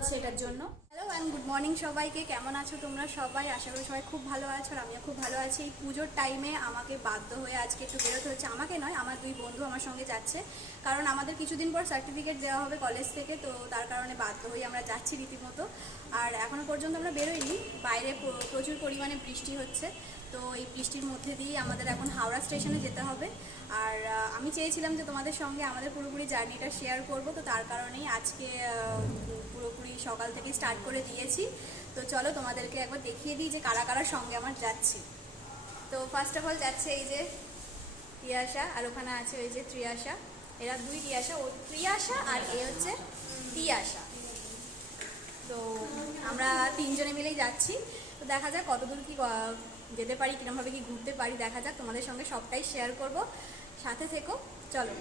হচ্ছে এটার জন্য। হ্যালো অ্যান্ড গুড মর্নিং সবাইকে, কেমন আছো তোমরা সবাই? আশা করি সবাই খুব ভালো আছো আর আমিও খুব ভালো আছি। এই পুজোর টাইমে আমাকে বাধ্য হয়ে আজকে একটু বেরোতে হচ্ছে। আমাকে নয়, আমার দুই বন্ধু আমার সঙ্গে যাচ্ছে, কারণ আমাদের কিছুদিন পর সার্টিফিকেট দেওয়া হবে কলেজ থেকে, তো তার কারণে বাধ্য হয়ে আমরা যাচ্ছি রীতিমতো। আর এখনও পর্যন্ত আমরা বেরোইনি, বাইরে প্রচুর পরিমাণে বৃষ্টি হচ্ছে, তো এই বৃষ্টির মধ্যে দিয়ে আমাদের এখন হাওড়া স্টেশনে যেতে হবে। আর আমি চেয়েছিলাম যে তোমাদের সঙ্গে আমাদের পুরোপুরি জার্নিটা শেয়ার করব, তো তার কারণেই আজকে পুরোপুরি সকাল থেকে স্টার্ট করে দিয়েছি। তো চলো তোমাদেরকে একবার দেখিয়ে দিই যে কারা কারা সঙ্গে আমার যাচ্ছি। তো ফার্স্ট অফ অল যাচ্ছে এই যে তিয়াশা, আর ওখানে আছে ওই যে ত্রিয়াশা। এরা দুই তিয়াশা, ও ত্রিয়াশা আর এ হচ্ছে তিয়াশা। তো আমরা তিনজনে মিলেই যাচ্ছি। তো দেখা যাক কতদূর কি যেতে পারি, কিরমভাবে কি ঘুরতে পারি, দেখা যাক। তোমাদের সঙ্গে সবটাই শেয়ার করব, সাথে থেকো। চলো।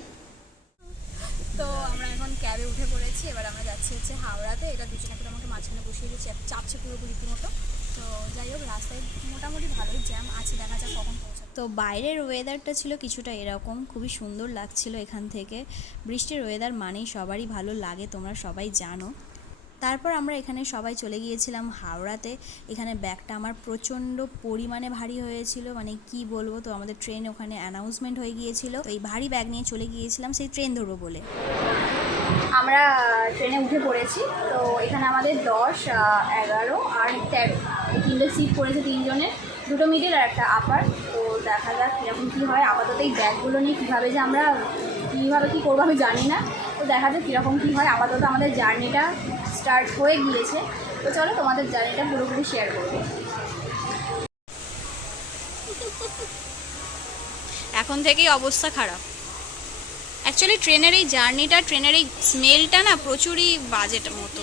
তো আমরা এখন ক্যাবে উঠে পড়েছি, এবার আমরা যাচ্ছি হচ্ছে হাওড়াতে। এটা দুজনে করে আমাকে মাঝখানে বসিয়ে দিয়েছে, চাপছে পুরোপুরি রীতিমতো। তো যাই হোক, রাস্তায় মোটামুটি ভালোই জ্যাম আছে, দেখা যাক কখন পৌঁছাবে। তো বাইরের ওয়েদারটা ছিল কিছুটা এরকম, খুবই সুন্দর লাগছিল এখান থেকে। বৃষ্টির ওয়েদার মানেই সবারই ভালো লাগে, তোমরা সবাই জানো। তারপর আমরা এখানে সবাই চলে গিয়েছিলাম হাওড়াতে। এখানে ব্যাগটা আমার প্রচণ্ড পরিমাণে ভারী হয়েছিল, মানে কি বলবো। তো আমাদের ট্রেন ওখানে অ্যানাউন্সমেন্ট হয়ে গিয়েছিল, তো এই ভারী ব্যাগ নিয়ে চলে গিয়েছিলাম সেই ট্রেন ধরবো বলে। আমরা ট্রেনে উঠে পড়েছি। তো এখানে আমাদের 10, 11 আর 13 এই তিনটে সিট পড়েছে, তিনজনের, দুটো মিডিল আর একটা আপার। তো দেখা যাক কীরকম কী হয়। আপাতত এই ব্যাগগুলো নিয়ে কীভাবে যে আমরা কীভাবে কী করবো আমি জানি না, তো দেখা যাক কীরকম কী হয়। আপাতত আমাদের জার্নিটা স্টার্ট হয়ে গিয়েছে, তো চলো তোমাদের জার্নিটা পুরোপুরি শেয়ার করবো। এখন থেকেই অবস্থা খারাপ। অ্যাকচুয়ালি ট্রেনের এই জার্নিটা, ট্রেনের এই স্মেলটা না প্রচুরই বাজেট মতো।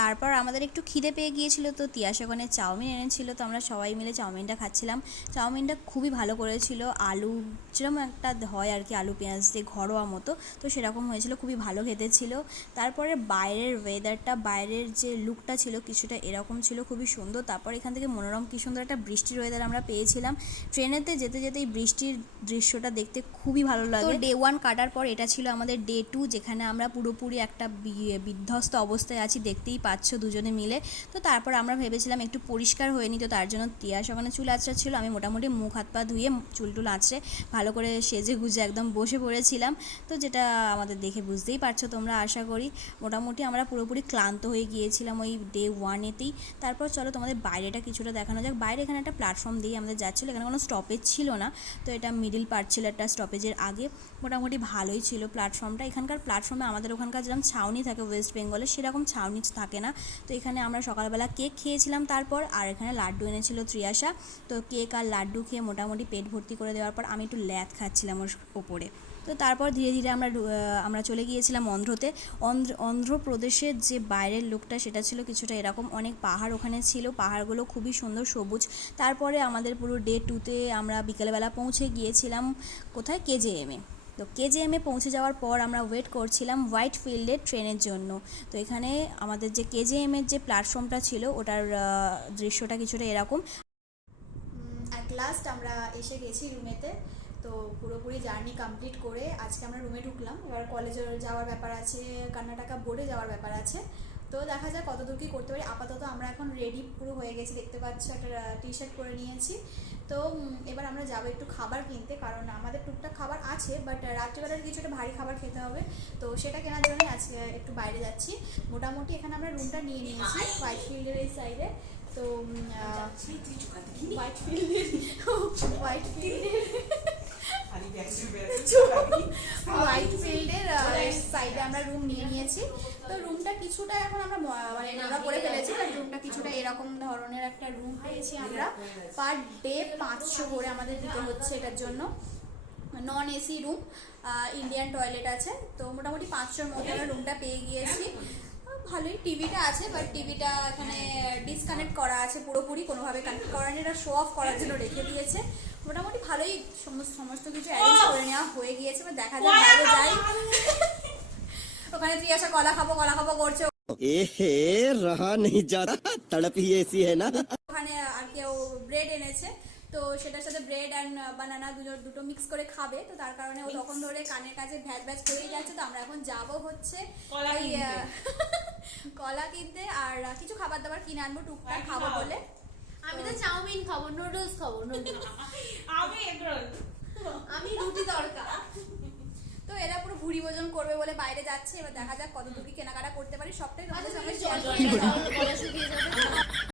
তারপর আমাদের একটু খিদে পেয়ে গিয়েছিল, তো তিয়াশা ওখানে চাউমিন এনেছিল, তো আমরা সবাই মিলে চাউমিনটা খাচ্ছিলাম। চাউমিনটা খুবই ভালো করেছিল, আলু যেরকম একটা হয় আর কি, আলু পেঁয়াজ দিয়ে ঘরোয়া মতো, তো সেরকম হয়েছিল, খুবই ভালো খেতে ছিল। তারপরে বাইরের ওয়েদারটা, বাইরের যে লুকটা ছিল কিছুটা এরকম ছিল, খুবই সুন্দর। তারপর এখান থেকে মনোরম কী সুন্দর একটা বৃষ্টির ওয়েদার আমরা পেয়েছিলাম। ট্রেনেতে যেতে যেতে এই বৃষ্টির দৃশ্যটা দেখতে খুবই ভালো লাগে। তো ডে 1 কাটার পর এটা ছিল আমাদের ডে 2, যেখানে আমরা পুরোপুরি একটা বিধ্বস্ত অবস্থায় আছি, দেখতেই পাচ্ছ দুজনে মিলে। তো তারপর আমরা ভেবেছিলাম একটু পরিষ্কার হয়ে নিই, তো তার জন্য তিয়াস ওখানে চুল আঁচড়াচ্ছিল, আমি মোটামুটি মুখ হাত পা ধুয়ে চুল টুল আঁচড়ে ভালো করে সেজে গুজে একদম বসে পড়েছিলাম। তো যেটা আমাদের দেখে বুঝতেই পারছো তোমরা, আশা করি। মোটামুটি আমরা পুরোপুরি ক্লান্ত হয়ে গিয়েছিলাম ওই ডে 1-এতেই। তারপর চলো তোমাদের বাইরেটা কিছুটা দেখানো যাক। বাইরে এখানে একটা প্ল্যাটফর্ম দিয়ে আমাদের যাচ্ছিলো, এখানে কোনো স্টপেজ ছিল না, তো এটা মিডিল পার্ট ছিল একটা স্টপেজের আগে। মোটামুটি ভালোই ছিল প্ল্যাটফর্মটা। এখানকার প্ল্যাটফর্মে আমাদের ওখানকার যেরকম ছাউনি থাকে ওয়েস্ট বেঙ্গলে, সেরকম ছাউনি থাকে না। তো এখানে আমরা সকালবেলা কেক খেয়েছিলাম তারপর, আর এখানে লাড্ডু এনেছিল ত্রিয়াশা। তো কেক আর লাড্ডু খেয়ে মোটামুটি পেট ভর্তি করে দেওয়ার পর আমি একটু ল্যাদ খাচ্ছিলাম ওর ওপরে। তো তারপর ধীরে ধীরে আমরা চলে গিয়েছিলাম অন্ধ্রতে। অন্ধ্রপ্রদেশের যে বাইরের লুকটা সেটা ছিল কিছুটা এরকম, অনেক পাহাড় ওখানে ছিল, পাহাড়গুলো খুবই সুন্দর সবুজ। তারপরে আমাদের পুরো ডে 2-তে আমরা বিকেলবেলা পৌঁছে গিয়েছিলাম কোথায়, কেজেএমে। তো কেজেএমে পৌঁছে যাওয়ার পর আমরা ওয়েট করছিলাম হোয়াইট ফিল্ডের ট্রেনের জন্য। তো এখানে আমাদের যে কেজেএমের যে প্ল্যাটফর্মটা ছিল ওটার দৃশ্যটা কিছুটা এরকম। অ্যাট লাস্ট আমরা এসে গেছি রুমেতে। তো পুরোপুরি জার্নি কমপ্লিট করে আজকে আমরা রুমে ঢুকলাম। এবার কলেজে যাওয়ার ব্যাপার আছে, কর্ণাটকা বোর্ডে যাওয়ার ব্যাপার আছে, তো দেখা যাক কতদূর কী করতে পারি। আপাতত আমরা এখন রেডি পুরো হয়ে গেছি, দেখতে পাচ্ছ একটা টি শার্ট পরে নিয়েছি। তো এবার আমরা যাবো একটু খাবার কিনতে, কারণ আমাদের টুকটাক খাবার আছে, বাট রাত্রিবেলার কিছু একটা ভারী খাবার খেতে হবে, তো সেটা কেনার জন্য আজকে একটু বাইরে যাচ্ছি। মোটামুটি এখানে আমরা রুমটা নিয়ে নিয়েছি হোয়াইট ফিল্ডের এই সাইডে। তো হোয়াইট ফিল্ডের সাইডে আমরা রুম নিয়ে নিয়েছি। তো রুমটা কিছুটা এখন আমরা মানে নোংরা করে ফেলেছি, আর রুমটা কিছুটা এরকম ধরনের একটা রুম পেয়েছি আমরা। পার ডে 500 করে আমাদের দিতে হচ্ছে এটার জন্য। Non AC room, Indian toilet আছে, তো মোটামুটি 500-র মধ্যে আমরা রুমটা পেয়ে গিয়েছি। ভালোই টিভিটা আছে, বাট টিভিটা এখানে ডিসকানেক্ট করা আছে, পুরোপুরি কোনোভাবে কানেক্ট করা নেই, এটা শো অফ করার জন্য রেখে দিয়েছে। মোটামুটি ভালোই সমস্ত কিছু অ্যারেঞ্জ করে নেওয়া হয়ে গিয়েছে। এবার দেখা যাক বাইরে যাই। ওখানে ত্রিয়াশা কলা খাবো করছে, रहा नहीं जाता तड़प ही ऐसी है ना। ওখানে আর কেউ ব্রেড এনেছে, তো সেটার সাথে ব্রেড অ্যান্ড বানানা দুটো মিক্স করে খাবে, তো তার কারণে ও তখন ধরে কানের কাছে ভ্যাজ ভ্যাজ করেই যাচ্ছে। তো আমরা এখন যাব হচ্ছে কলা কিনতে আর কিছু খাবার দাবার কিনে আনবো টুকটাক খাবো বলে। আমি তো চাউমিন খাবো, নুডলস খাবো, নুডলস। আমি এগ রোল, আমি রুটি তড়কা। তো এরা পুরো ভুড়ি ভোজন করবে বলে বাইরে যাচ্ছে, এবার দেখা যাক কতটুকু কেনাকাটা করতে পারি, সবটাই তোমাদের সঙ্গে আচ্ছা, শেয়ার জল করবো। দিয়ে যাবে।